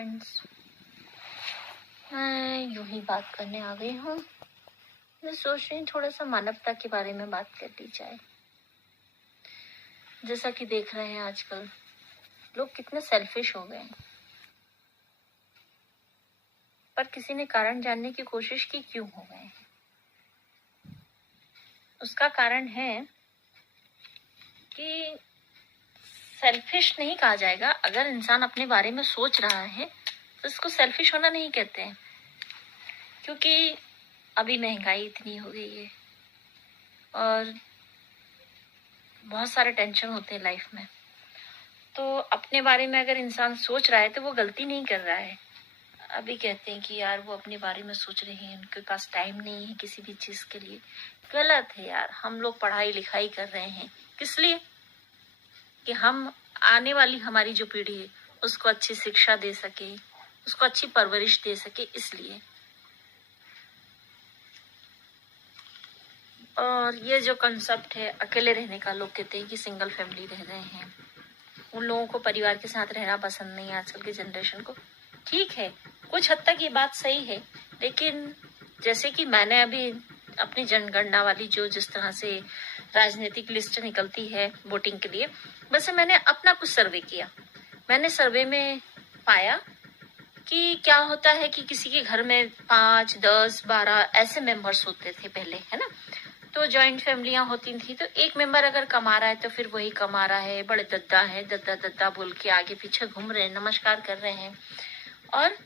Friends, मैं यूं ही बात करने आ गई हूँ। मैं सोच रही हूँ थोड़ा सा मानवता के बारे में बात कर ली जाए। जैसा कि देख रहे हैं आजकल लोग कितने सेल्फिश हो गए हैं, पर किसी ने कारण जानने की कोशिश की क्यों हो गए हैं। उसका कारण है कि सेल्फिश नहीं कहा जाएगा। अगर इंसान अपने बारे में सोच रहा है तो इसको सेल्फिश होना नहीं कहते हैं, क्योंकि अभी महंगाई इतनी हो गई है और बहुत सारे टेंशन होते हैं लाइफ में। तो अपने बारे में अगर इंसान सोच रहा है तो वो गलती नहीं कर रहा है। अभी कहते हैं कि यार वो अपने बारे में सोच रहे हैं, उनके पास टाइम नहीं है किसी भी चीज़ के लिए। गलत है यार। हम लोग पढ़ाई लिखाई कर रहे हैं किस लिए? कि हम आने वाली हमारी जो पीढ़ी है उसको अच्छी शिक्षा दे सके, उसको अच्छी परवरिश दे सके, इसलिए। और ये जो कंसेप्ट है अकेले रहने का, लोग कहते हैं कि सिंगल फैमिली रह रहे हैं, उन लोगों को परिवार के साथ रहना पसंद नहीं है आजकल की जनरेशन को। ठीक है, कुछ हद तक ये बात सही है, लेकिन जैसे कि मैंने अभी अपनी जनगणना वाली जो जिस तरह से राजनीतिक लिस्ट निकलती है वोटिंग के लिए, वैसे मैंने अपना कुछ सर्वे किया। मैंने सर्वे में पाया कि क्या होता है कि किसी के घर में 5, 10, 12 ऐसे मेंबर्स होते थे पहले, है ना। तो जॉइंट फैमिलियां होती थी, तो एक मेंबर अगर कमा रहा है तो फिर वही कमा रहा है, बड़े दद्दा है, दद्दा दद्दा बोल के आगे पीछे घूम रहे हैं, नमस्कार कर रहे हैं और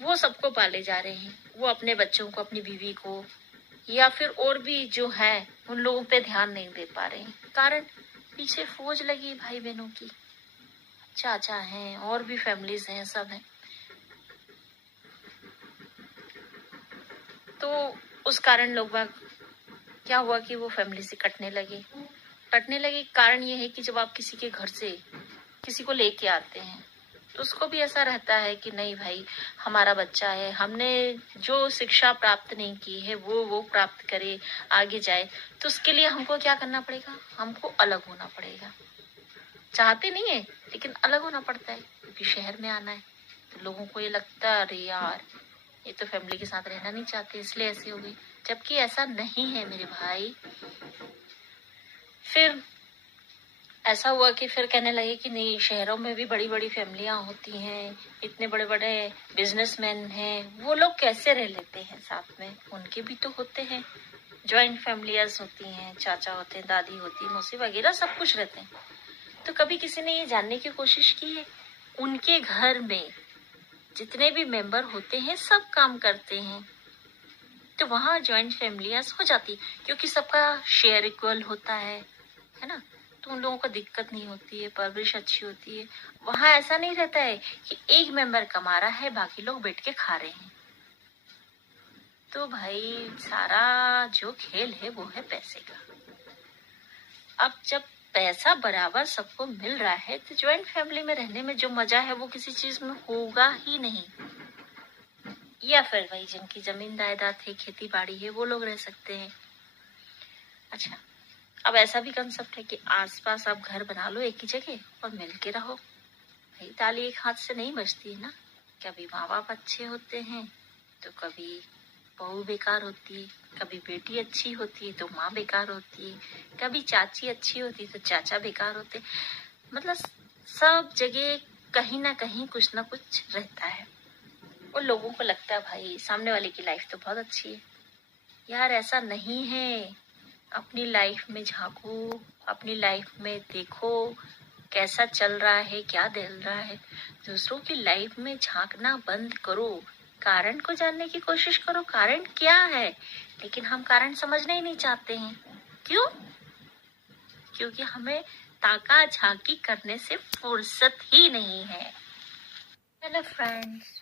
वो सबको पाले जा रहे हैं। वो अपने बच्चों को, अपनी बीवी को या फिर और भी जो है उन लोगों पे ध्यान नहीं दे पा रहे हैं। कारण पीछे फौज लगी भाई बहनों की, चाचा हैं और भी फैमिलीज हैं, सब हैं। तो उस कारण लोग क्या हुआ कि वो फैमिली से कटने लगे। कारण ये है कि जब आप किसी के घर से किसी को लेके आते हैं तो उसको भी ऐसा रहता है कि नहीं भाई, हमारा बच्चा है, हमने जो शिक्षा प्राप्त नहीं की है वो प्राप्त करे, आगे जाए। तो उसके लिए हमको क्या करना पड़ेगा? हमको अलग होना पड़ेगा। चाहते नहीं है लेकिन अलग होना पड़ता है, क्योंकि शहर में आना है। तो लोगों को ये लगता है अरे यार ये तो फैमिली के साथ रहना नहीं चाहते, इसलिए ऐसे हो गई। जबकि ऐसा नहीं है मेरे भाई। फिर ऐसा हुआ कि फिर कहने लगे कि नहीं, शहरों में भी बड़ी बड़ी फैमिलियां होती हैं, इतने बड़े बड़े बिजनेसमैन हैं, वो लोग कैसे रह लेते हैं साथ में? उनके भी तो होते हैं, जॉइंट फैमिलियां होती हैं, चाचा होते हैं, दादी होती है, मौसी वगैरह सब कुछ रहते हैं। तो कभी किसी ने ये जानने की कोशिश की है उनके घर में जितने भी मेंबर होते हैं सब काम करते हैं, तो वहाँ जॉइंट फैमिलियां हो जाती, क्योंकि सबका शेयर इक्वल होता है ना। तो उन लोगों को दिक्कत नहीं होती है, परवरिश अच्छी होती है। वहाँ ऐसा नहीं रहता है कि एक मेंबर कमा रहा है, बाकी लोग बैठ के खा रहे हैं। तो भाई सारा जो खेल है वो है पैसे का। अब जब पैसा बराबर सबको मिल रहा है तो ज्वाइंट फैमिली में रहने में जो मजा है वो किसी चीज में होगा ही नहीं। या फिर भाई जिनकी जमीन जायदाद है, खेती बाड़ी है, वो लोग रह सकते हैं। अच्छा, अब ऐसा भी कंसेप्ट है कि आसपास आप घर बना लो एक ही जगह और मिल के रहो। भाई ताली एक हाथ से नहीं बजती है ना। कभी माँ बाप अच्छे होते हैं तो कभी बहू बेकार होती है, कभी बेटी अच्छी होती है तो माँ बेकार होती है, कभी चाची अच्छी होती है तो चाचा बेकार होते। मतलब सब जगह कहीं ना कहीं कुछ ना कुछ रहता है। और लोगों को लगता है भाई सामने वाले की लाइफ तो बहुत अच्छी है। यार ऐसा नहीं है। अपनी लाइफ में झांको, अपनी लाइफ में देखो कैसा चल रहा है, क्या चल रहा है। दूसरों की लाइफ में झांकना बंद करो, कारण को जानने की कोशिश करो, कारण क्या है। लेकिन हम कारण समझना ही नहीं चाहते हैं। क्यों? क्योंकि हमें ताका झांकी करने से फुर्सत ही नहीं है। Hello friends,